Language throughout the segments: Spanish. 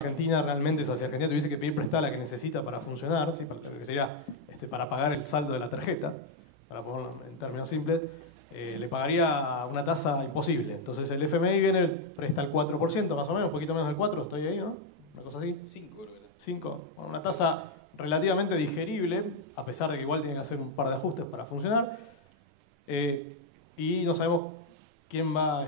Argentina realmente, o sea, si Argentina tuviese que pedir prestada la que necesita para funcionar, ¿sí? Lo que sería para pagar el saldo de la tarjeta, para ponerlo en términos simples, le pagaría una tasa imposible. Entonces el FMI viene, presta el 4%, más o menos, un poquito menos del 4%, estoy ahí, ¿no? Una cosa así. 5 creo que era. 5, bueno, una tasa relativamente digerible, a pesar de que igual tiene que hacer un par de ajustes para funcionar. Y no sabemos quién va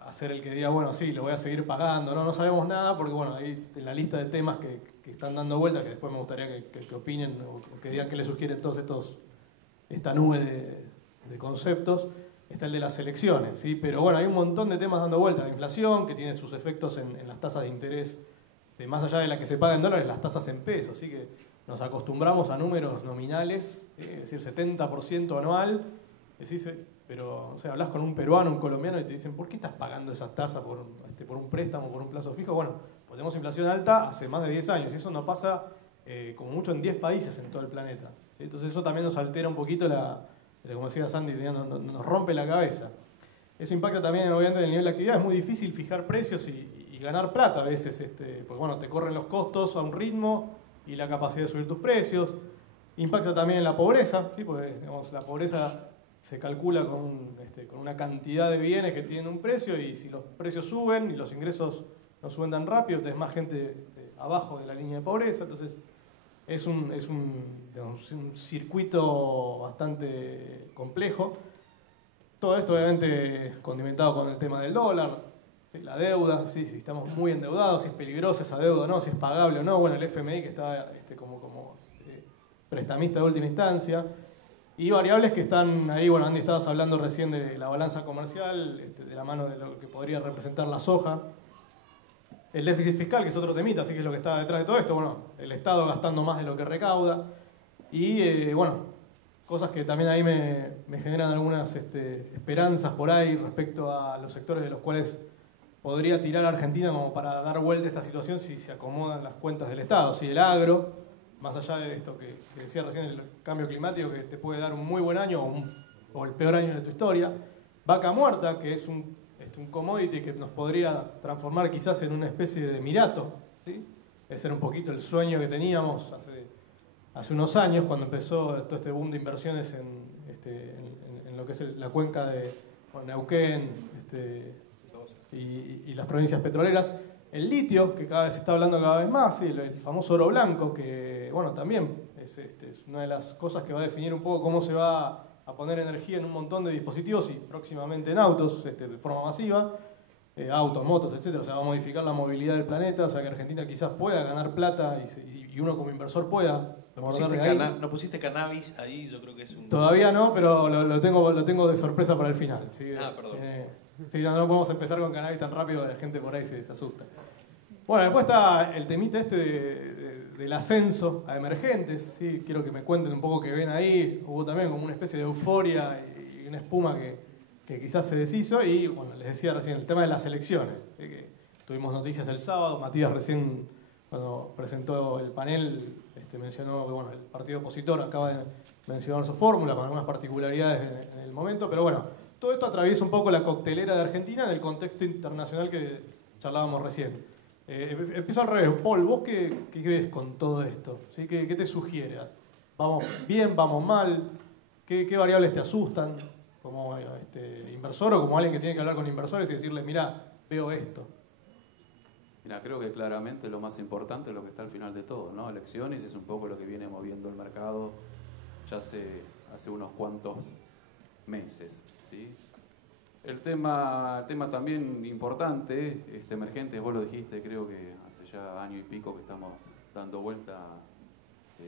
a ser el que diga, bueno, sí, lo voy a seguir pagando. No sabemos nada porque, bueno, ahí en la lista de temas que están dando vueltas, que después me gustaría que opinen o que digan qué les sugieren todos esta nube de conceptos, está el de las elecciones, ¿sí? Pero bueno, hay un montón de temas dando vueltas. La inflación, que tiene sus efectos en las tasas de interés, más allá de la que se paga en dólares, las tasas en pesos, ¿sí? Que nos acostumbramos a números nominales, es decir, 70% anual, pero o sea, hablas con un peruano, un colombiano y te dicen, ¿por qué estás pagando esas tasas por un préstamo, por un plazo fijo? Bueno, pues tenemos inflación alta hace más de 10 años y eso no pasa como mucho en 10 países en todo el planeta, ¿sí? Entonces eso también nos altera un poquito, como decía Sandy, nos rompe la cabeza. Eso impacta también obviamente en el nivel de actividad. Es muy difícil fijar precios y ganar plata a veces, porque bueno, te corren los costos a un ritmo y la capacidad de subir tus precios. Impacta también en la pobreza, ¿sí? Porque digamos, la pobreza se calcula con una cantidad de bienes que tienen un precio y si los precios suben y los ingresos no suben tan rápido, tenés más gente abajo de la línea de pobreza. Entonces es un circuito bastante complejo. Todo esto obviamente condimentado con el tema del dólar, la deuda, ¿sí? Si estamos muy endeudados, si es peligrosa esa deuda o no, si es pagable o no. Bueno, el FMI que está como prestamista de última instancia. Y variables que están ahí, bueno, Andy, estabas hablando recién de la balanza comercial, de la mano de lo que podría representar la soja. El déficit fiscal, que es otro temita, así que es lo que está detrás de todo esto. Bueno, el Estado gastando más de lo que recauda. Y, bueno, cosas que también ahí me generan algunas esperanzas por ahí respecto a los sectores de los cuales podría tirar a Argentina como para dar vuelta a esta situación si se acomodan las cuentas del Estado. Si el agro, más allá de esto que decía recién, el cambio climático que te puede dar un muy buen año o el peor año de tu historia. Haca Muerta, que es un commodity que nos podría transformar quizás en una especie de Emirato, ¿sí? Ese era un poquito el sueño que teníamos hace unos años cuando empezó todo este boom de inversiones en lo que es la cuenca de Neuquén y las provincias petroleras. El litio, que cada vez se está hablando cada vez más, ¿sí? El famoso oro blanco, que bueno, también es una de las cosas que va a definir un poco cómo se va a poner energía en un montón de dispositivos y próximamente en autos de forma masiva, autos, motos, etc. O sea, va a modificar la movilidad del planeta, o sea que Argentina quizás pueda ganar plata y uno como inversor pueda morder de ahí. ¿No pusiste cannabis ahí? Yo creo que es un... Todavía no, pero lo tengo de sorpresa para el final, ¿sí? Perdón. Sí, no podemos empezar con cannabis tan rápido, la gente por ahí se asusta. Bueno, después está el temita del ascenso a emergentes, ¿sí? Quiero que me cuenten un poco qué ven ahí. Hubo también como una especie de euforia y una espuma que quizás se deshizo. Y bueno, les decía recién, el tema de las elecciones, ¿sí? Que tuvimos noticias el sábado. Matías recién, cuando presentó el panel, mencionó que bueno, el partido opositor acaba de mencionar su fórmula con algunas particularidades en el momento. Pero bueno, todo esto atraviesa un poco la coctelera de Argentina en el contexto internacional que charlábamos recién. Empiezo al revés. Paul, ¿vos qué ves con todo esto? ¿Sí? ¿Qué te sugiere? ¿Vamos bien? ¿Vamos mal? ¿Qué variables te asustan? Como inversor o como alguien que tiene que hablar con inversores y decirles, mirá, veo esto. Mira, creo que claramente lo más importante es lo que está al final de todo, ¿no? Elecciones es un poco lo que viene moviendo el mercado ya hace unos cuantos meses, ¿sí? El tema también importante, emergente, vos lo dijiste, creo que hace ya año y pico que estamos dando vuelta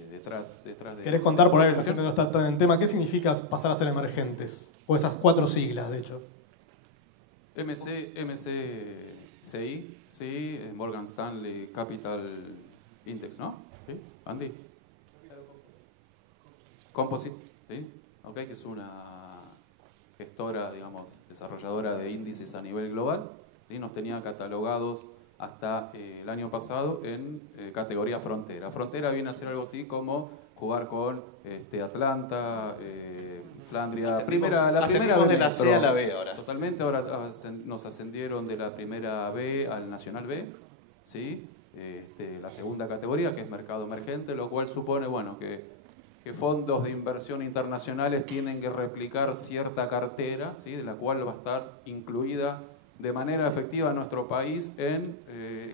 detrás de... ¿Querés contar por ahí, la gente no está tan en tema, qué significa pasar a ser emergentes? O esas 4 siglas, de hecho. MSCI, sí, Morgan Stanley Capital Index, ¿no? ¿Sí? Andy. Composite, ¿sí? Ok, que es una gestora, digamos, desarrolladora de índices a nivel global, ¿sí? Nos tenía catalogados hasta el año pasado en categoría frontera. Frontera viene a ser algo así como jugar con Atlanta, Flandria. La primera de la C a la B ahora. Totalmente, ahora nos ascendieron de la primera B al Nacional B, ¿sí? La segunda categoría, que es mercado emergente, lo cual supone, bueno, que fondos de inversión internacionales tienen que replicar cierta cartera, ¿sí? De la cual va a estar incluida de manera efectiva en nuestro país en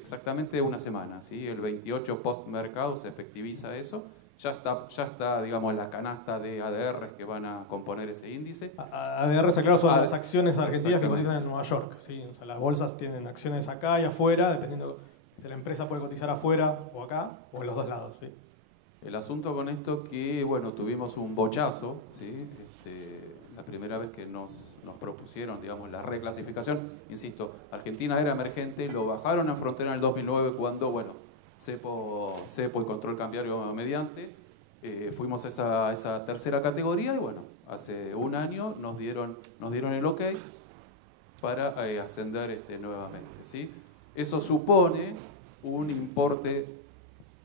exactamente una semana, ¿sí? El 28 post-mercado se efectiviza eso. Ya está, digamos, la canasta de ADRs que van a componer ese índice. ADRs, claro, son las acciones argentinas que cotizan en Nueva York, ¿sí? O sea, las bolsas tienen acciones acá y afuera, dependiendo de la empresa puede cotizar afuera o acá, o en los dos lados, ¿sí? El asunto con esto que, bueno, tuvimos un bochazo, ¿sí? La primera vez que nos propusieron, digamos, la reclasificación, insisto, Argentina era emergente, lo bajaron a frontera en el 2009 cuando, bueno, cepo y control cambiario mediante, fuimos a esa tercera categoría y, bueno, hace un año nos dieron el ok para ascender nuevamente, ¿sí? Eso supone un importe,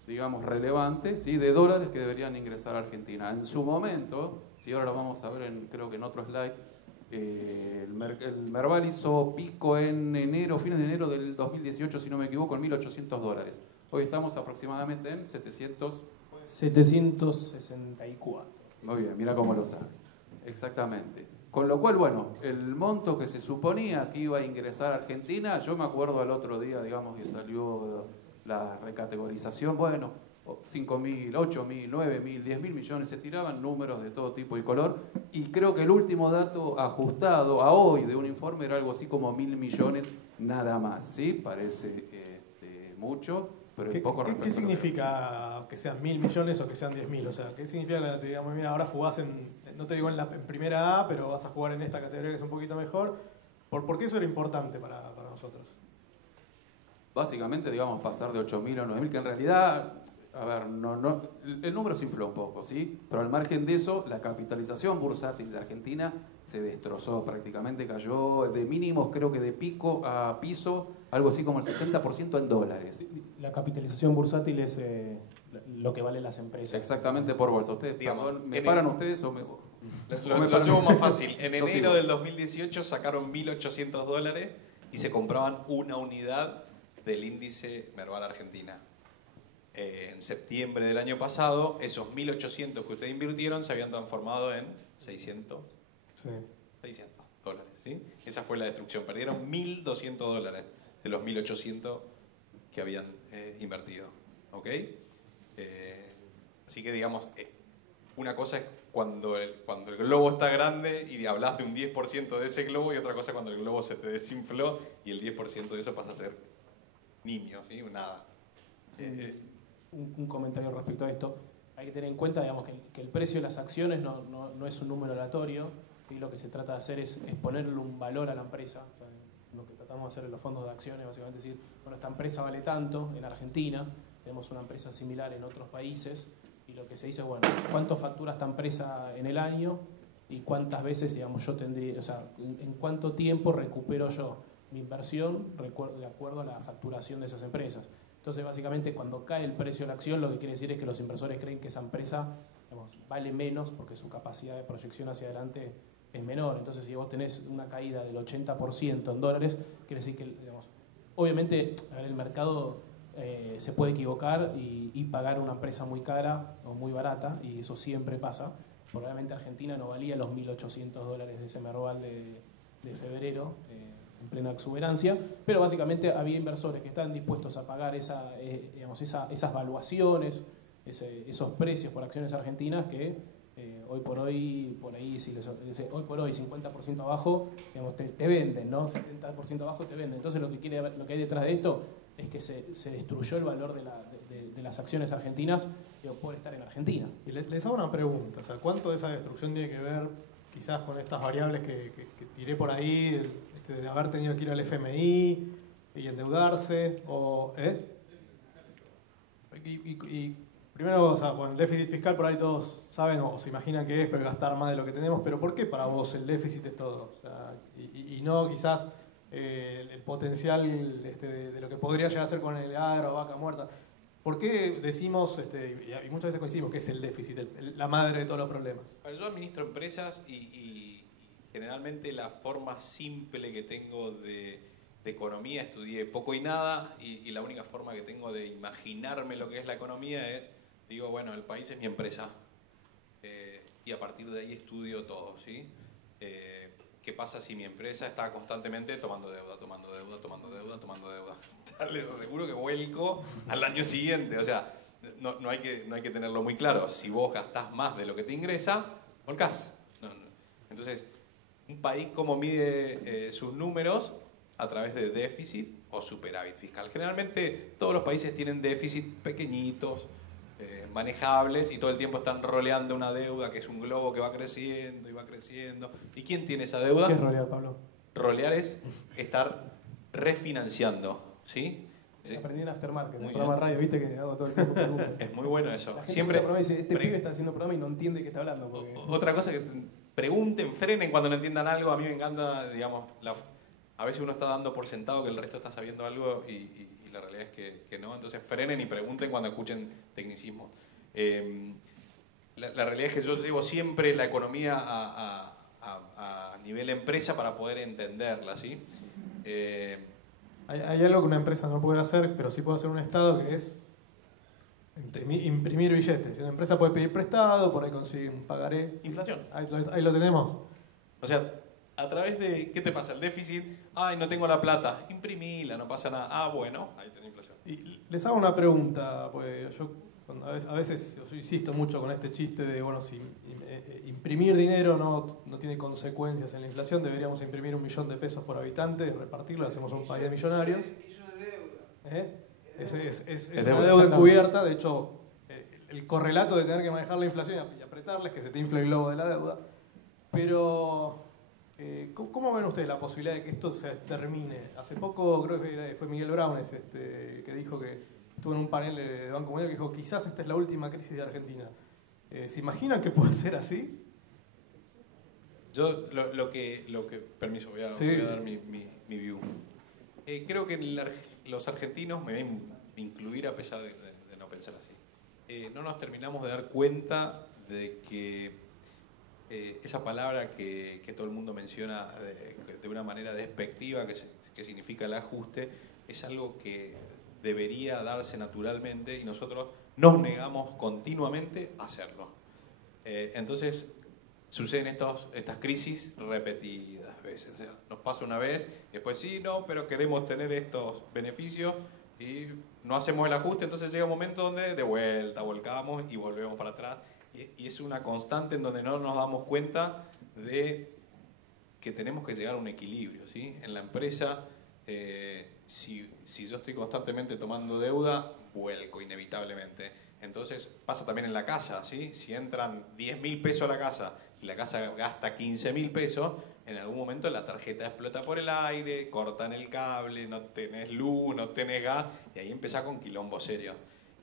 digamos, relevante, ¿sí? De dólares que deberían ingresar a Argentina. En su momento, si ahora lo vamos a ver creo que en otro slide, el Merval hizo pico en fines de enero del 2018, si no me equivoco, en $1.800. Hoy estamos aproximadamente en 764. Muy bien, mira cómo lo sabe. Exactamente. Con lo cual, bueno, el monto que se suponía que iba a ingresar a Argentina, yo me acuerdo al otro día, digamos, que salió la recategorización, bueno, 5.000, 8.000, 9.000, 10.000 millones, se tiraban números de todo tipo y color, y creo que el último dato ajustado a hoy de un informe era algo así como 1.000 millones nada más, ¿sí? Parece mucho, pero es poco. ¿Qué significa que sean 1.000 millones o que sean 10.000? O sea, ¿qué significa que digamos, mira, ahora jugás no te digo en primera A, pero vas a jugar en esta categoría que es un poquito mejor? ¿Por qué eso era importante para nosotros? Básicamente, digamos, pasar de 8.000 a 9.000, que en realidad, a ver, el número se infló un poco, ¿sí? Pero al margen de eso, la capitalización bursátil de Argentina se destrozó prácticamente, cayó de mínimos, creo que de pico a piso, algo así como el 60% en dólares. La capitalización bursátil es lo que valen las empresas. Exactamente, por bolsa. Ustedes, digamos, perdón, ¿me paran ustedes o me...? Lo hacemos más fácil. En enero del 2018 sacaron $1.800 y se compraban una unidad del índice Merval Argentina. En septiembre del año pasado, esos 1.800 que ustedes invirtieron se habían transformado en 600 dólares. ¿Sí? Esa fue la destrucción. Perdieron $1.200 de los 1.800 que habían invertido. ¿Ok? Así que, digamos, una cosa es cuando el globo está grande y hablas de un 10% de ese globo, y otra cosa es cuando el globo se te desinfló y el 10% de eso pasa a ser niño, ¿sí? Nada. Un comentario respecto a esto. Hay que tener en cuenta, digamos, que el precio de las acciones no es un número aleatorio, y lo que se trata de hacer es ponerle un valor a la empresa. O sea, lo que tratamos de hacer en los fondos de acciones, básicamente decir, bueno, esta empresa vale tanto en Argentina, tenemos una empresa similar en otros países, y lo que se dice, bueno, ¿cuánto factura esta empresa en el año? Y cuántas veces, digamos, yo tendría, o sea, en cuánto tiempo recupero yo mi inversión de acuerdo a la facturación de esas empresas. Entonces, básicamente, cuando cae el precio de la acción, lo que quiere decir es que los inversores creen que esa empresa, digamos, vale menos porque su capacidad de proyección hacia adelante es menor. Entonces, si vos tenés una caída del 80% en dólares, quiere decir que, digamos, obviamente, el mercado se puede equivocar y pagar una empresa muy cara o muy barata, y eso siempre pasa. Probablemente Argentina no valía los $1.800 de ese Merval de febrero, en plena exuberancia, pero básicamente había inversores que estaban dispuestos a pagar esas valuaciones, esos precios por acciones argentinas que hoy por hoy, hoy por hoy 50% abajo, digamos, te venden, ¿no? 70% abajo te venden. Entonces lo que hay detrás de esto es que se destruyó el valor de las acciones argentinas por estar en Argentina. Y les hago una pregunta, o sea, ¿cuánto de esa destrucción tiene que ver quizás con estas variables que tiré por ahí, de haber tenido que ir al FMI y endeudarse? Y primero, o sea, con el déficit fiscal por ahí todos saben o se imaginan que es, pero gastar más de lo que tenemos, pero ¿por qué para vos el déficit es todo? O sea, y no quizás el potencial de lo que podría llegar a ser con el agro, vaca muerta. ¿Por qué decimos, y muchas veces coincidimos, que es el déficit, la madre de todos los problemas? Yo administro empresas y generalmente la forma simple que tengo de de economía, estudié poco y nada, y la única forma que tengo de imaginarme lo que es la economía es, digo, bueno, el país es mi empresa, y a partir de ahí estudio todo, ¿sí? ¿Qué pasa si mi empresa está constantemente tomando deuda? Les aseguro que vuelco al año siguiente, o sea, no hay que tenerlo muy claro. Si vos gastás más de lo que te ingresa, volcás. Entonces, un país cómo mide sus números a través de déficit o superávit fiscal. Generalmente todos los países tienen déficit pequeñitos, manejables, y todo el tiempo están roleando una deuda que es un globo que va creciendo y va creciendo. ¿Y quién tiene esa deuda? ¿Qué es rolear, Pablo? Rolear es estar refinanciando, ¿sí? Sí. Aprendí en Aftermarket, en el Muy programa de bien. radio, viste que hago todo el tiempo preguntas. Es muy bueno eso. La gente Siempre escucha programa y dice, pibe está haciendo programa y no entiende de qué está hablando. Porque... Otra cosa que pregunten, frenen cuando no entiendan algo. A mí me encanta, digamos, a veces uno está dando por sentado que el resto está sabiendo algo y la realidad es que no. Entonces frenen y pregunten cuando escuchen tecnicismo. La realidad es que yo llevo siempre la economía a nivel empresa para poder entenderla, ¿sí? Hay algo que una empresa no puede hacer, pero sí puede hacer un Estado, que es imprimir billetes. Si una empresa puede pedir prestado, por ahí consigue un pagaré. Inflación. Ahí lo tenemos. O sea, a través de, ¿qué te pasa? El déficit, ay, no tengo la plata, imprimila, no pasa nada. Bueno, ahí tenés inflación. Y les hago una pregunta, pues yo a veces yo insisto mucho con este chiste de, bueno, si imprimir dinero no tiene consecuencias en la inflación, deberíamos imprimir 1 millón de pesos por habitante y repartirlo, hacemos un país de millonarios. Es una deuda encubierta. De hecho, el correlato de tener que manejar la inflación y apretarla es que se te infla el globo de la deuda. Pero, ¿cómo ven ustedes la posibilidad de que esto se termine? Hace poco, creo que fue Miguel Braunes que dijo que estuvo en un panel de Banco Mundial que dijo, quizás esta es la última crisis de Argentina. ¿Se imaginan que puede ser así? Yo permiso, voy a dar mi view. Creo que los argentinos, me voy a incluir a pesar de no pensar así, no nos terminamos de dar cuenta de que esa palabra que todo el mundo menciona de una manera despectiva, que significa el ajuste, es algo que debería darse naturalmente y nosotros nos negamos continuamente a hacerlo. Entonces suceden estas crisis repetidas veces. O sea, nos pasa una vez, después sí, no, pero queremos tener estos beneficios y no hacemos el ajuste, entonces llega un momento donde de vuelta volcamos y volvemos para atrás. Y es una constante en donde no nos damos cuenta de que tenemos que llegar a un equilibrio, ¿sí? En la empresa, si yo estoy constantemente tomando deuda, vuelco inevitablemente. Entonces pasa también en la casa, ¿sí? Si entran 10.000 pesos a la casa y la casa gasta 15.000 pesos, en algún momento la tarjeta explota por el aire, cortan el cable, no tenés luz, no tenés gas, y ahí empezás con quilombo serio.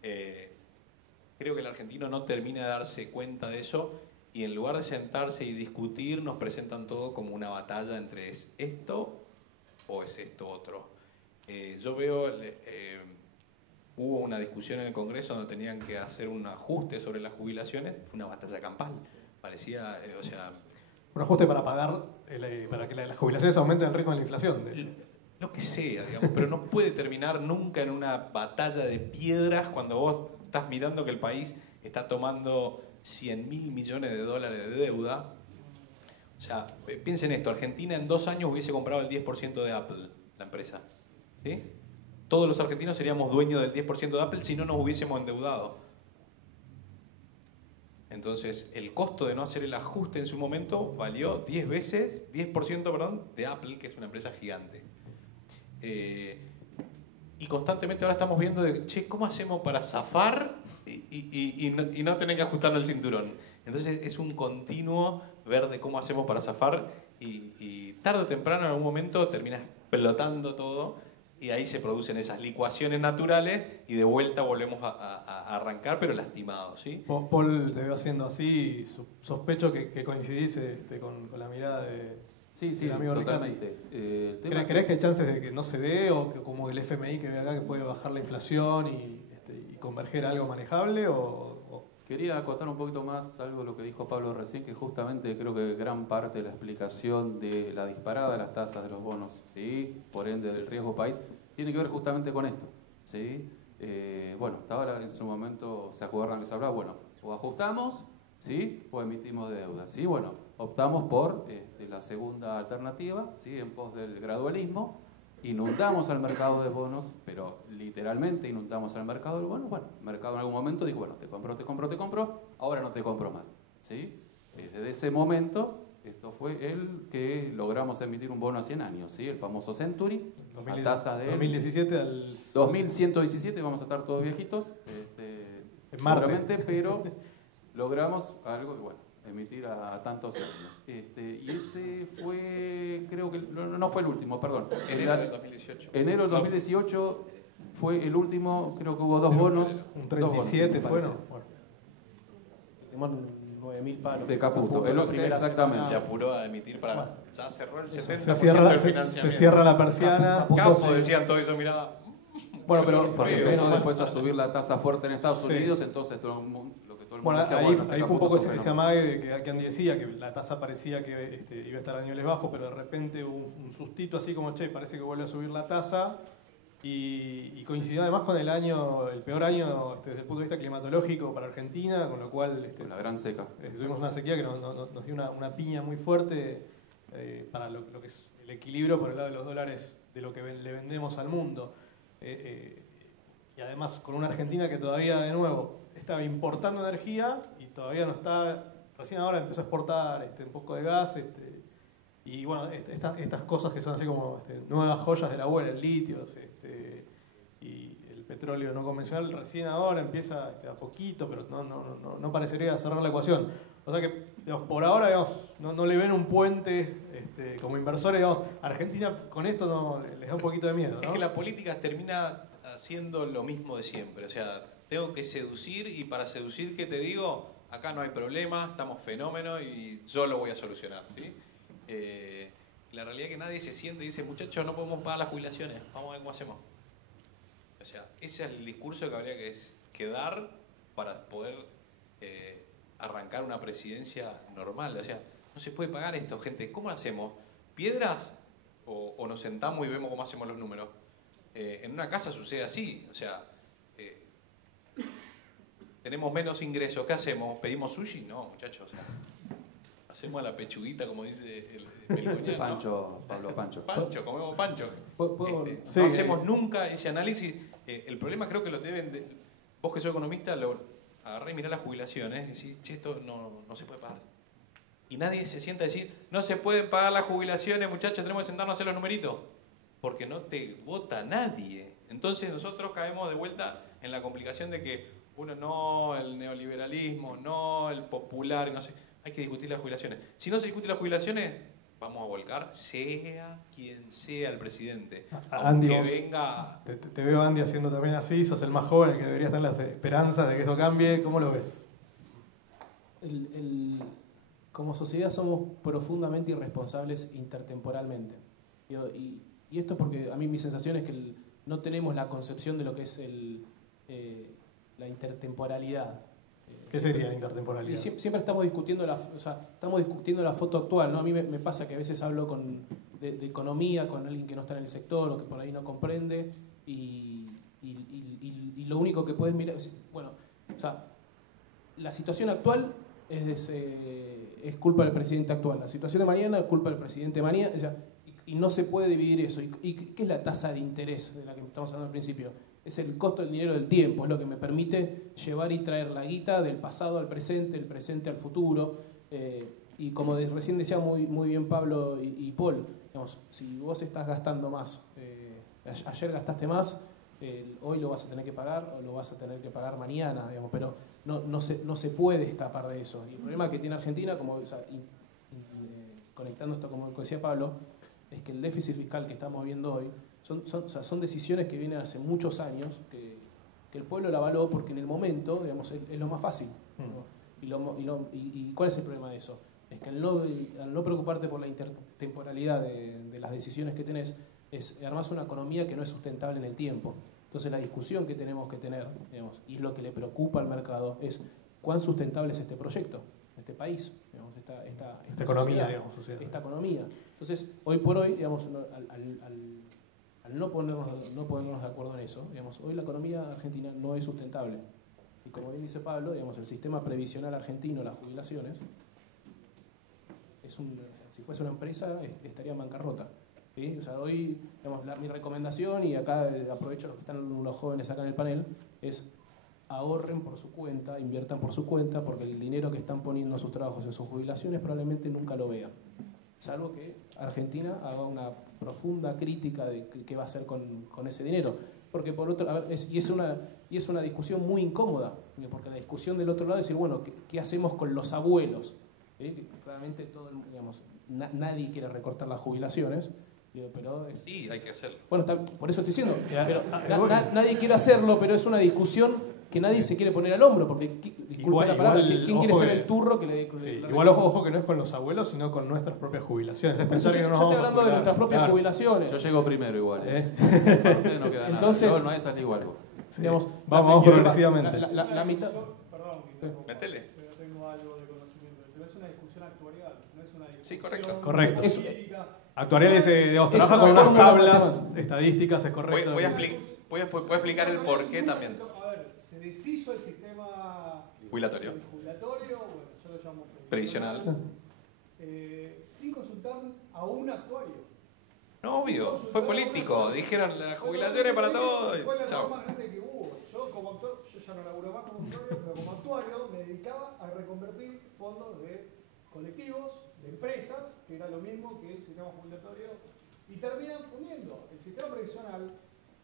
Creo que el argentino no termina de darse cuenta de eso, y en lugar de sentarse y discutir, nos presentan todo como una batalla entre ¿es esto o es esto otro? Yo veo, hubo una discusión en el Congreso donde tenían que hacer un ajuste sobre las jubilaciones, fue una batalla campal, parecía, un ajuste para pagar, para que las jubilaciones aumenten el ritmo de la inflación, de hecho. Lo que sea, digamos, pero no puede terminar nunca en una batalla de piedras cuando vos estás mirando que el país está tomando 100.000 millones de dólares de deuda. O sea, piensen esto, Argentina en 2 años hubiese comprado el 10% de Apple, la empresa. ¿Sí? Todos los argentinos seríamos dueños del 10% de Apple si no nos hubiésemos endeudado. Entonces, el costo de no hacer el ajuste en su momento valió 10% de Apple, que es una empresa gigante. Y constantemente ahora estamos viendo de, che, ¿cómo hacemos para zafar y no tener que ajustarnos el cinturón? Entonces es un continuo ver de cómo hacemos para zafar y tarde o temprano en algún momento termina explotando todo y ahí se producen esas licuaciones naturales y de vuelta volvemos a arrancar, pero lastimados, ¿sí? Paul te veo haciendo así, sospecho que coincidís con la mirada del amigo totalmente. Ricardo. ¿Crees que hay chances de que no se dé o que como el FMI que ve acá que puede bajar la inflación y converger a algo manejable? Quería acotar un poquito más algo de lo que dijo Pablo recién, que justamente creo que gran parte de la explicación de la disparada de las tasas de los bonos, ¿sí? Por ende del riesgo país, tiene que ver justamente con esto, ¿sí? Bueno, hasta ahora en su momento se acuerdan que se hablaba, bueno, o ajustamos, ¿sí? O emitimos deuda, ¿sí? Bueno, optamos por la segunda alternativa, ¿sí? En pos del gradualismo. Inundamos al mercado de bonos, pero literalmente inundamos al mercado de bonos. Bueno, el mercado en algún momento dijo, bueno, te compro, ahora no te compro más, ¿sí? Desde ese momento, esto fue el que logramos emitir un bono a 100 años, ¿sí? El famoso Century, a tasa de 2017 al 2117, vamos a estar todos viejitos, en Marte. seguramente, pero logramos algo, y bueno, emitir a tantos años. Y ese fue, creo que, no fue el último, perdón. Enero del 2018. Enero del 2018 fue el último, creo que hubo dos bonos. Un 37 dos bonos, fueron. Tenemos 9.000 palos. de Caputo. Exactamente. Se apuró a emitir para... Ya cerró el 70% Se cierra, del se financiamiento. cierra la persiana. Campo decían todo eso, miraba. Bueno, pero Porque empezó después a subir la tasa fuerte en Estados Sí. Unidos, entonces todo el mundo, lo que todo el mundo bueno, decía, ahí bueno, fue un Caputo poco fue ese amague de que Andy decía que la tasa parecía que iba a estar a niveles bajos, pero de repente hubo un sustito así como, che, parece que vuelve a subir la tasa. Y coincidió además con el peor año desde el punto de vista climatológico para Argentina, con lo cual con la gran seca. tuvimos una sequía que nos dio una piña muy fuerte para lo que es el equilibrio por el lado de los dólares de lo que le vendemos al mundo. Y además con una Argentina que todavía de nuevo estaba importando energía y todavía no está, recién ahora empezó a exportar un poco de gas. Y bueno, estas cosas que son así como nuevas joyas de la abuela, el litio y el petróleo no convencional, recién ahora empieza a poquito, pero no parecería cerrar la ecuación. O sea que digamos, por ahora digamos, no le ven un puente como inversores. Digamos, Argentina con esto les da un poquito de miedo, ¿no? Es que la política termina haciendo lo mismo de siempre. O sea, tengo que seducir y para seducir, ¿qué te digo? Acá no hay problema, estamos fenómenos y yo lo voy a solucionar, ¿sí? La realidad es que nadie se siente y dice, muchachos, no podemos pagar las jubilaciones, vamos a ver cómo hacemos. O sea, ese es el discurso que habría que dar para poder arrancar una presidencia normal. O sea, no se puede pagar esto, gente. ¿Cómo lo hacemos? ¿Piedras? ¿O nos sentamos y vemos cómo hacemos los números? En una casa sucede así. O sea, tenemos menos ingresos. ¿Qué hacemos? ¿Pedimos sushi? No, muchachos. O sea, hacemos la pechuguita, como dice el Belgoñán, Pancho, ¿no? Pablo Pancho. Pancho, comemos pancho. Sí, no hacemos nunca ese análisis. El problema creo que lo deben... vos que sos economista, lo agarré y mirá las jubilaciones y decís, che, esto no se puede pagar. Y nadie se sienta a decir, no se pueden pagar las jubilaciones, muchachos, tenemos que sentarnos a hacer los numeritos. Porque no te vota nadie. Entonces nosotros caemos de vuelta en la complicación de que uno no, el neoliberalismo, no, el popular, no sé. Hay que discutir las jubilaciones. Si no se discuten las jubilaciones, vamos a volcar, sea quien sea el presidente. Andy, Aunque venga... Te veo, Andy, haciendo también así, sos el más joven, el que debería tener las esperanzas de que esto cambie. ¿Cómo lo ves? Como sociedad somos profundamente irresponsables intertemporalmente. Y esto es porque a mí mi sensación es que no tenemos la concepción de lo que es la intertemporalidad. ¿Qué sería la intertemporalidad? Y siempre estamos discutiendo la foto actual, ¿no? A mí me pasa que a veces hablo de economía con alguien que no está en el sector o que por ahí no comprende y lo único que puedes mirar, bueno, o sea, la situación actual es culpa del presidente actual, la situación de mañana es culpa del presidente de mañana, o sea, y no se puede dividir eso. ¿Y qué es la tasa de interés de la que estamos hablando al principio? Es el costo del dinero del tiempo, es lo que me permite llevar y traer la guita del pasado al presente, el presente al futuro. Y como recién decía muy bien Pablo y Paul, digamos, si vos estás gastando más, ayer gastaste más, hoy lo vas a tener que pagar o lo vas a tener que pagar mañana, digamos, pero no se puede escapar de eso. Y el problema que tiene Argentina, como conectando esto como decía Pablo, es que el déficit fiscal que estamos viendo hoy son decisiones que vienen hace muchos años, que el pueblo la avaló porque en el momento, digamos, es lo más fácil. ¿No? ¿Y cuál es el problema de eso? Es que al no preocuparte por la intertemporalidad de las decisiones que tenés, armás una economía que no es sustentable en el tiempo. Entonces la discusión que tenemos que tener, digamos, y es lo que le preocupa al mercado, es cuán sustentable es este proyecto, este país, digamos, esta economía, sociedad, digamos, sociedad. esta economía. Entonces, hoy por hoy, digamos, al no ponernos de acuerdo en eso, digamos, hoy la economía argentina no es sustentable. Y como bien dice Pablo, digamos, el sistema previsional argentino, las jubilaciones, si fuese una empresa, estaría en bancarrota. ¿Sí? O sea, hoy, digamos, mi recomendación, y acá aprovecho los que están los jóvenes acá en el panel, es ahorren por su cuenta, inviertan por su cuenta, porque el dinero que están poniendo a sus trabajos en sus jubilaciones probablemente nunca lo vean. Salvo que Argentina haga una profunda crítica de qué va a hacer con ese dinero. Porque por otro, es una discusión muy incómoda, porque la discusión del otro lado es decir, bueno, ¿qué hacemos con los abuelos? Claramente nadie quiere recortar las jubilaciones, pero sí, hay que hacerlo. Bueno, por eso estoy diciendo, pero nadie quiere hacerlo, pero es una discusión que nadie se quiere poner al hombro, porque, disculpa la palabra, ¿quién quiere ser el turro que le... Sí, igual ojo que no es con los abuelos, sino con nuestras propias jubilaciones. Es pensar que no nos yo vamos estoy hablando de nuestras propias jubilaciones. Yo llego primero igual. Para ustedes no queda Entonces, nada. No es salir igual. Sí. Digamos, vamos progresivamente. La mitad... Perdón, Métele. pero tengo algo de conocimiento. Pero es una discusión actuarial, no es una discusión... Sí, correcto. Correcto. política. Actuarial digamos, trabaja una con unas fórmula tablas matemática. estadísticas, es correcto. Voy a explicar el porqué también. A ver, se deshizo el sistema Jubilatorio. Jubilatorio, bueno, yo lo llamo Previsional. Sin consultar a un actuario. No, obvio, fue político. Dijeron las jubilaciones para todos. Fue la Chao. más grande que hubo. Yo como actor, yo ya no laburo más como actuario, pero como actuario me dedicaba a reconvertir fondos de colectivos, de empresas, que era lo mismo que el sistema jubilatorio, y terminan fundiendo el sistema previsional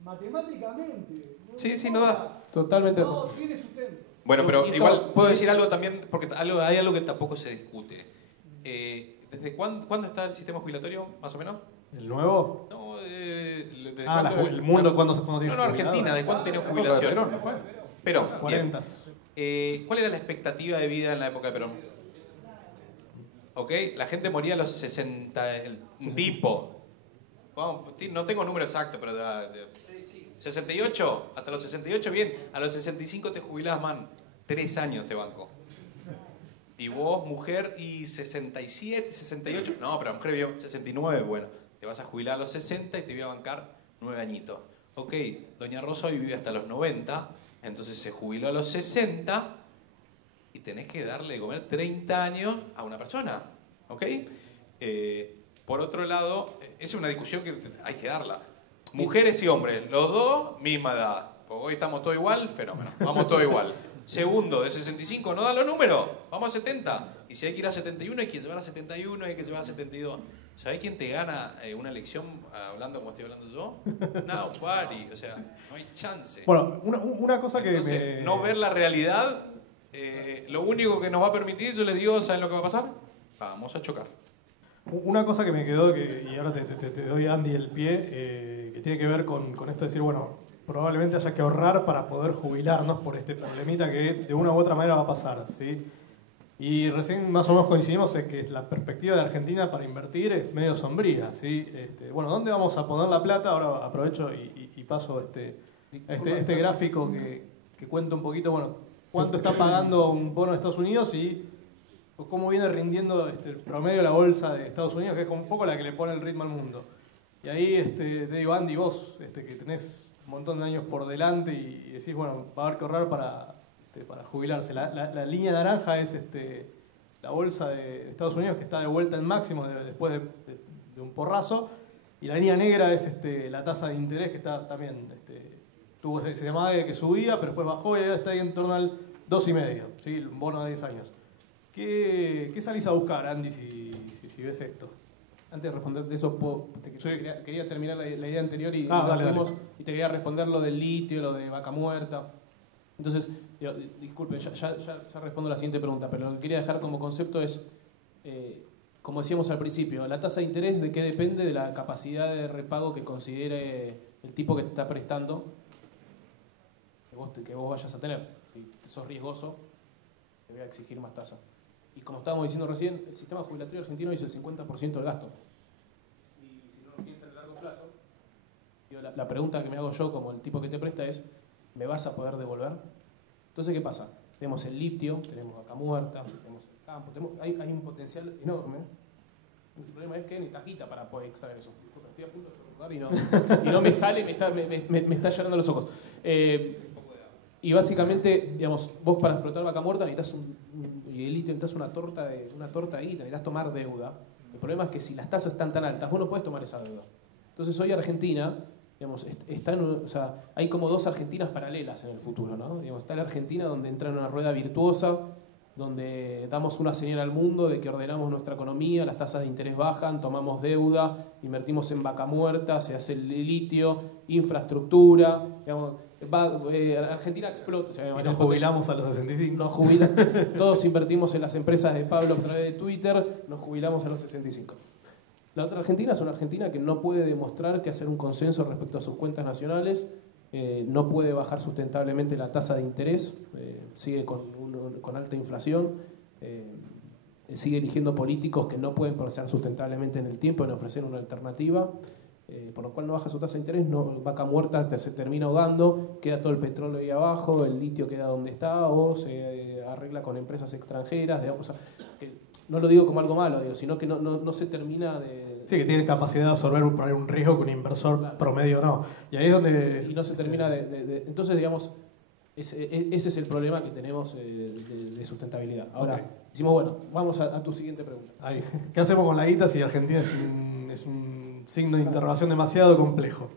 matemáticamente. Sí, no da. Totalmente. No tiene sustento. Bueno, pero Y igual esto- puedo decir algo también, porque hay algo que tampoco se discute. ¿Desde cuándo está el sistema jubilatorio, más o menos? ¿El nuevo? No, ¿desde Ah, cuándo- el mundo cuando tiene No, jubilado. Argentina, ¿de cuándo tenía Época de jubilación? Perón, ¿no fue? Perón. 40. Bien. ¿Cuál era la expectativa de vida en la época de Perón? ¿Ok? La gente moría a los 60, un tipo. Vamos, no tengo número exacto, pero 68, hasta los 68, bien. A los 65 te jubilás, man. 3 años te banco. Y vos, mujer, y 67, 68. No, pero la mujer vive 69, bueno. Te vas a jubilar a los 60 y te voy a bancar 9 añitos. Ok, doña Rosa hoy vive hasta los 90, entonces se jubiló a los 60 y tenés que darle de comer 30 años a una persona. ¿Ok? Por otro lado, es una discusión que hay que darla. Mujeres y hombres, los dos, misma edad. Porque hoy estamos todos igual, fenómeno. Vamos todos igual. Segundo, de 65, no dan los números. Vamos a 70. Y si hay que ir a 71, hay que llevar a 71, hay que llevar a 72. ¿Sabés quién te gana una elección hablando como estoy hablando yo? Nobody. O sea, no hay chance. Bueno, una cosa que Entonces, no ver la realidad, lo único que nos va a permitir, yo les digo, ¿saben lo que va a pasar? Vamos a chocar. Una cosa que me quedó, y ahora te doy, Andy, el pie, que tiene que ver con esto de decir, bueno, probablemente haya que ahorrar para poder jubilarnos por este problemita que de una u otra manera va a pasar, ¿sí? Y recién más o menos coincidimos en que la perspectiva de Argentina para invertir es medio sombría, ¿sí? Bueno, ¿dónde vamos a poner la plata? Ahora aprovecho y paso este gráfico que cuenta un poquito, bueno, cuánto está pagando un bono de Estados Unidos y cómo viene rindiendo el promedio de la bolsa de Estados Unidos, que es un poco la que le pone el ritmo al mundo. Y ahí te digo, Andy, vos, que tenés un montón de años por delante y decís, bueno, va a haber que ahorrar para jubilarse. La línea naranja es la bolsa de Estados Unidos, que está de vuelta al máximo después de un porrazo, y la línea negra es la tasa de interés, que está también, se llamaba que subía, pero después bajó y ya está ahí en torno al 2,5, ¿sí? Un bono de 10 años. ¿Qué salís a buscar, Andy, si ves esto? Antes de responderte eso, quería terminar la idea anterior y dale. y te quería responder lo del litio, lo de vaca muerta. Entonces, disculpen, ya respondo la siguiente pregunta, pero lo que quería dejar como concepto es, como decíamos al principio, la tasa de interés de qué depende de la capacidad de repago que considere el tipo que te está prestando que vos vayas a tener. Si sos riesgoso, te voy a exigir más tasa. Y como estábamos diciendo recién, el sistema jubilatorio argentino hizo el 50% del gasto. Y si no lo piensas en el largo plazo, la pregunta que me hago yo como el tipo que te presta es, ¿me vas a poder devolver? Entonces, ¿qué pasa? tenemos el litio, tenemos Vaca Muerta, tenemos el campo, hay un potencial enorme. El problema es que necesitas guita para poder extraer eso. Estoy a punto de y no me sale, me está llorando los ojos. Y básicamente, digamos, vos para explotar Vaca Muerta necesitas y el litio necesitas una torta de guita, necesitas tomar deuda. El problema es que si las tasas están tan altas, vos no podés tomar esa deuda. Entonces hoy Argentina, digamos, o sea, hay como dos Argentinas paralelas en el futuro, ¿no? Digamos, está la Argentina donde entra en una rueda virtuosa, donde damos una señal al mundo de que ordenamos nuestra economía, las tasas de interés bajan, tomamos deuda, invertimos en Vaca Muerta, se hace el litio, infraestructura, digamos, Argentina explota. O sea, y nos jubilamos a los 65. Todos invertimos en las empresas de Pablo a través de Twitter, nos jubilamos a los 65. La otra Argentina es una Argentina que no puede demostrar que hacer un consenso respecto a sus cuentas nacionales, no puede bajar sustentablemente la tasa de interés, sigue con alta inflación, sigue eligiendo políticos que no pueden progresar sustentablemente en el tiempo en ofrecer una alternativa, por lo cual no baja su tasa de interés, Vaca Muerta se termina ahogando, queda todo el petróleo ahí abajo, el litio queda donde está o se arregla con empresas extranjeras, digamos, no lo digo como algo malo, sino que no se termina de... Sí, que tiene capacidad de absorber un riesgo que un inversor promedio no. Y ahí es donde... Y no se termina entonces, digamos, ese es el problema que tenemos de sustentabilidad. Ahora, decimos, bueno, vamos a tu siguiente pregunta. Ahí. ¿Qué hacemos con la guita si Argentina es un signo de interrogación demasiado complejo?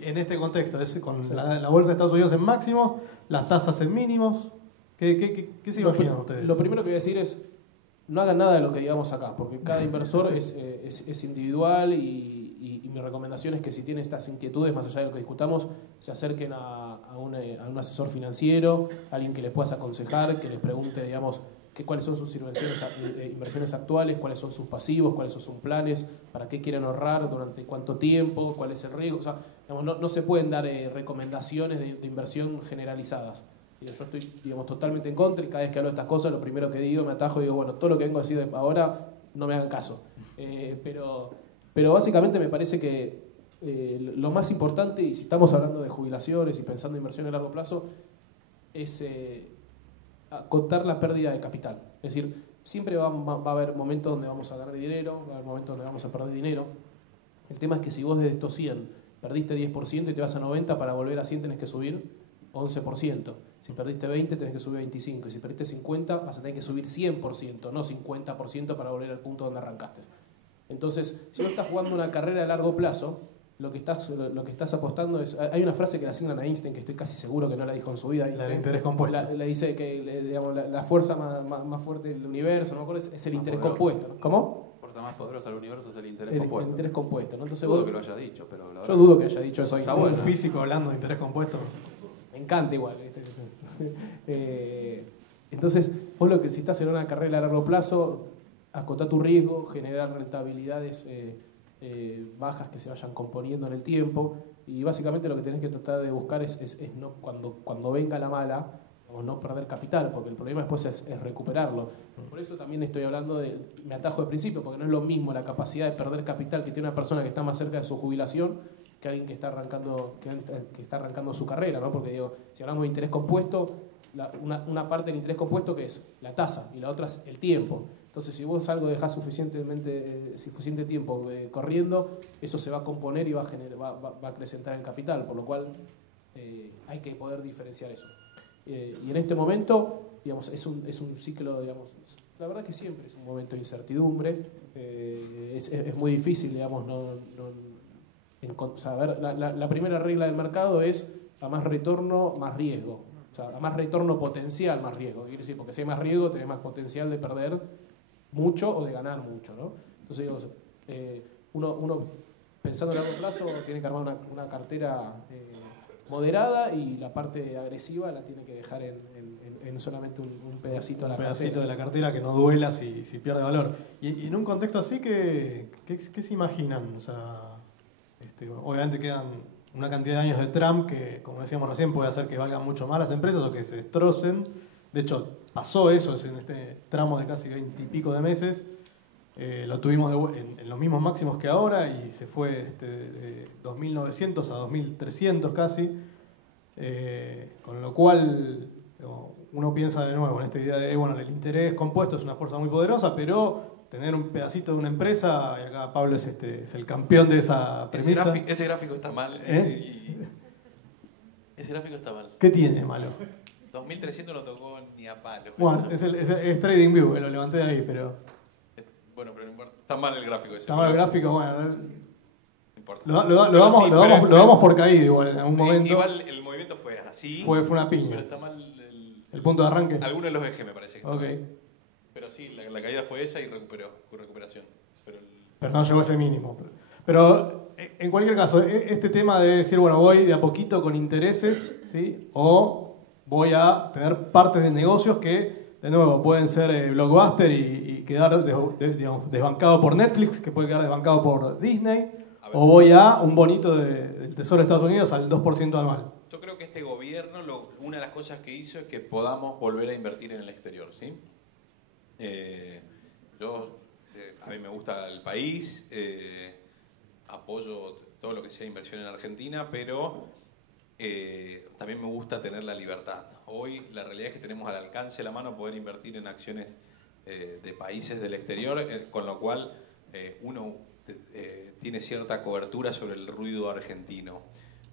En este contexto, con la bolsa de Estados Unidos en máximos, las tasas en mínimos, ¿qué se imaginan ustedes? Lo primero que voy a decir es, no hagan nada de lo que digamos acá, porque cada inversor es individual y mi recomendación es que si tienen estas inquietudes, más allá de lo que discutamos, se acerquen a un asesor financiero, alguien que les pueda aconsejar, que les pregunte, digamos, cuáles son sus inversiones actuales, cuáles son sus pasivos, cuáles son sus planes, para qué quieren ahorrar, durante cuánto tiempo, cuál es el riesgo. O sea, digamos, no se pueden dar recomendaciones de inversión generalizadas. Yo estoy, digamos, totalmente en contra y cada vez que hablo de estas cosas, lo primero que digo, me atajo y digo, bueno, todo lo que vengo a decir ahora, no me hagan caso. Pero básicamente me parece que lo más importante, y si estamos hablando de jubilaciones y pensando en inversión a largo plazo, es acotar la pérdida de capital. Es decir, siempre va a haber momentos donde vamos a ganar dinero, va a haber momentos donde vamos a perder dinero. El tema es que si vos desde estos 100 perdiste 10% y te vas a 90, para volver a 100 tenés que subir 11%. Si perdiste 20, tenés que subir 25. Y si perdiste 50, vas a tener que subir 100%, no 50% para volver al punto donde arrancaste. Entonces, si no estás jugando una carrera a largo plazo, lo que estás apostando es... Hay una frase que le asignan a Einstein, que estoy casi seguro que no la dijo en su vida. La del interés compuesto. Le dice que digamos, la fuerza más fuerte del universo, no me acuerdo, es el interés compuesto. ¿Cómo? La fuerza más poderosa del universo es el interés compuesto. El interés compuesto, ¿no? Entonces, dudo que lo haya dicho, pero... Yo dudo que haya dicho eso. Está bueno. Un físico hablando de interés compuesto. Me encanta igual. Entonces, vos si estás en una carrera a largo plazo, acotá tu riesgo, generar rentabilidades bajas que se vayan componiendo en el tiempo, y básicamente lo que tenés que tratar de buscar es no, cuando venga la mala, o no perder capital, porque el problema después es recuperarlo. Por eso también estoy hablando me atajo de principio, porque no es lo mismo la capacidad de perder capital que tiene una persona que está más cerca de su jubilación que alguien que está arrancando su carrera, ¿no? Porque digo, si hablamos de interés compuesto, una parte del interés compuesto que es la tasa y la otra es el tiempo. Entonces, si vos algo dejás suficiente tiempo corriendo, eso se va a componer y va a acrecentar el capital, por lo cual hay que poder diferenciar eso. Y en este momento, digamos, es un ciclo, digamos, la verdad que siempre es un momento de incertidumbre, es muy difícil, digamos, saber. La primera regla del mercado es a más retorno, más riesgo. O sea, a más retorno potencial, más riesgo. Quiere decir, porque si hay más riesgo, tenés más potencial de perder mucho o de ganar mucho, ¿no? Entonces, digo, uno pensando a largo plazo tiene que armar una cartera moderada, y la parte agresiva la tiene que dejar en solamente un pedacito de la cartera. Un pedacito de la cartera que no duela si pierde valor. Y en un contexto así, ¿qué se imaginan? O sea, obviamente quedan una cantidad de años de Trump que, como decíamos recién, puede hacer que valgan mucho más las empresas o que se destrocen. De hecho, pasó eso en este tramo de casi 20 y pico de meses. Lo tuvimos en los mismos máximos que ahora, y se fue de 2.900 a 2.300 casi. Con lo cual, uno piensa de nuevo en esta idea de, bueno, el interés compuesto es una fuerza muy poderosa, pero tener un pedacito de una empresa, y acá Pablo es el campeón de esa premisa. Ese gráfico está mal. Ese gráfico está mal. ¿Qué tiene de malo? 2300 no tocó ni a palo. Bueno, es TradingView, lo levanté de ahí, pero... Bueno, pero no importa. Está mal el gráfico ese. Está mal el gráfico, bueno... No importa. Lo damos por caído igual en algún momento. Igual el movimiento fue así. Fue una piña. Pero está mal el punto de arranque. Algunos de los ejes me parece. Ok. Pero sí, la caída fue esa y recuperación. Pero no llegó a ese mínimo. Pero en cualquier caso, este tema de decir, bueno, voy de a poquito con intereses, ¿sí? O voy a tener partes de negocios que, de nuevo, pueden ser blockbuster y quedar digamos, desbancado por Netflix, que puede quedar desbancado por Disney, o voy a un bonito del Tesoro de Estados Unidos al 2% anual. Yo creo que este gobierno, una de las cosas que hizo es que podamos volver a invertir en el exterior, ¿sí? A mí me gusta el país, apoyo todo lo que sea inversión en Argentina, pero también me gusta tener la libertad. Hoy la realidad es que tenemos al alcance de la mano poder invertir en acciones de países del exterior, con lo cual uno tiene cierta cobertura sobre el ruido argentino.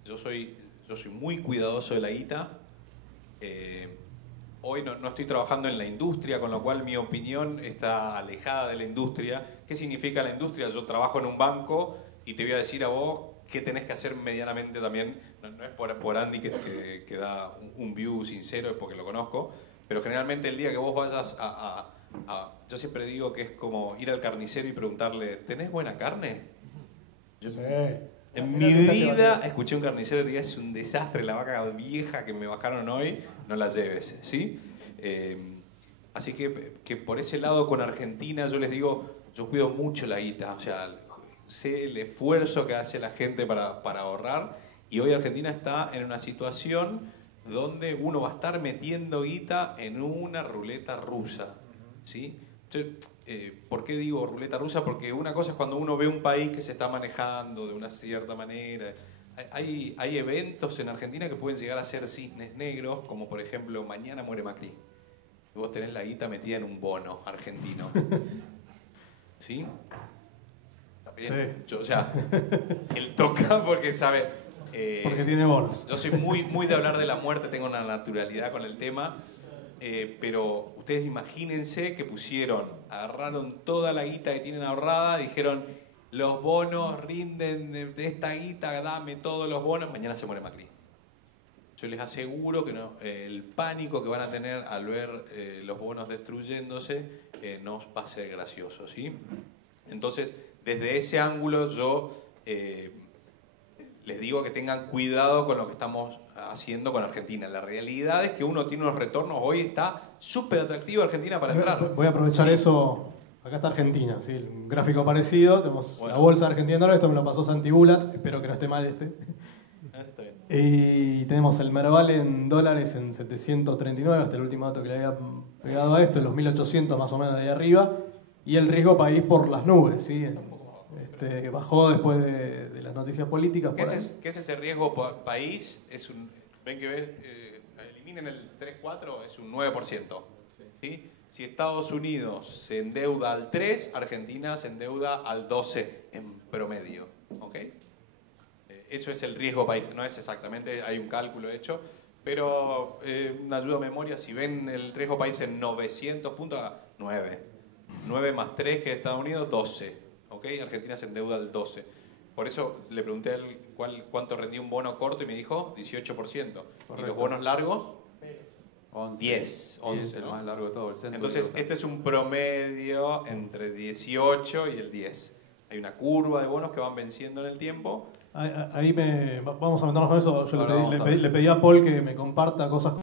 Yo soy muy cuidadoso de la guita. Hoy no estoy trabajando en la industria, con lo cual mi opinión está alejada de la industria. ¿Qué significa la industria? Yo trabajo en un banco y te voy a decir a vos qué tenés que hacer medianamente también. No es por Andy que da un view sincero, es porque lo conozco, pero generalmente el día que vos vayas yo siempre digo que es como ir al carnicero y preguntarle, ¿tenés buena carne? Sí. En mi vida escuché un carnicero que diga, es un desastre la vaca vieja que me bajaron hoy, no la lleves, ¿sí? Así que por ese lado con Argentina yo les digo, yo cuido mucho la guita, o sea, sé el esfuerzo que hace la gente para ahorrar, y hoy Argentina está en una situación donde uno va a estar metiendo guita en una ruleta rusa, ¿sí? Entonces, ¿por qué digo ruleta rusa? Porque una cosa es cuando uno ve un país que se está manejando de una cierta manera. Hay eventos en Argentina que pueden llegar a ser cisnes negros, como por ejemplo, mañana muere Macri. Y vos tenés la guita metida en un bono argentino. ¿Sí? ¿Está bien? Sí. O sea, él toca porque sabe... porque tiene bonos. Yo soy muy de hablar de la muerte, tengo una naturalidad con el tema. Pero ustedes imagínense que agarraron toda la guita que tienen ahorrada, dijeron, los bonos rinden de esta guita, dame todos los bonos, mañana se muere Macri. Yo les aseguro que no, el pánico que van a tener al ver los bonos destruyéndose no va a ser gracioso, ¿sí? Entonces, desde ese ángulo yo les digo que tengan cuidado con lo que estamos haciendo con Argentina. La realidad es que uno tiene unos retornos, hoy está súper atractivo Argentina para entrar. Voy a aprovechar eso. Acá está Argentina, ¿sí? Un gráfico parecido. Tenemos la bolsa de Argentina dólares, esto me lo pasó Santi Bulat, espero que no esté mal este. Está bien. Y tenemos el Merval en dólares en 739, hasta el último dato que le había pegado a esto, en los 1800 más o menos de ahí arriba. Y el riesgo país por las nubes, ¿sí? Bajó después de las noticias políticas. ¿Qué es ese riesgo país? Ven que eliminen el 3-4, es un 9%. ¿Sí? Si Estados Unidos se endeuda al 3, Argentina se endeuda al 12 en promedio. ¿Ok? Eso es el riesgo país. No es exactamente, hay un cálculo hecho, pero una ayuda a memoria, si ven el riesgo país en 900 puntos, 9. 9 más 3 que Estados Unidos, 12. ¿Ok? Argentina se endeuda al 12. Por eso le pregunté a él cuánto rendía un bono corto y me dijo 18%. Correcto. Y los bonos largos, 11. 10. 11, el ¿no? más largo de todo, el centro. Entonces, este es un promedio entre 18 y el 10. Hay una curva de bonos que van venciendo en el tiempo. Ahí vamos a meternos con eso. Yo Ahora le pedí a Paul que me comparta cosas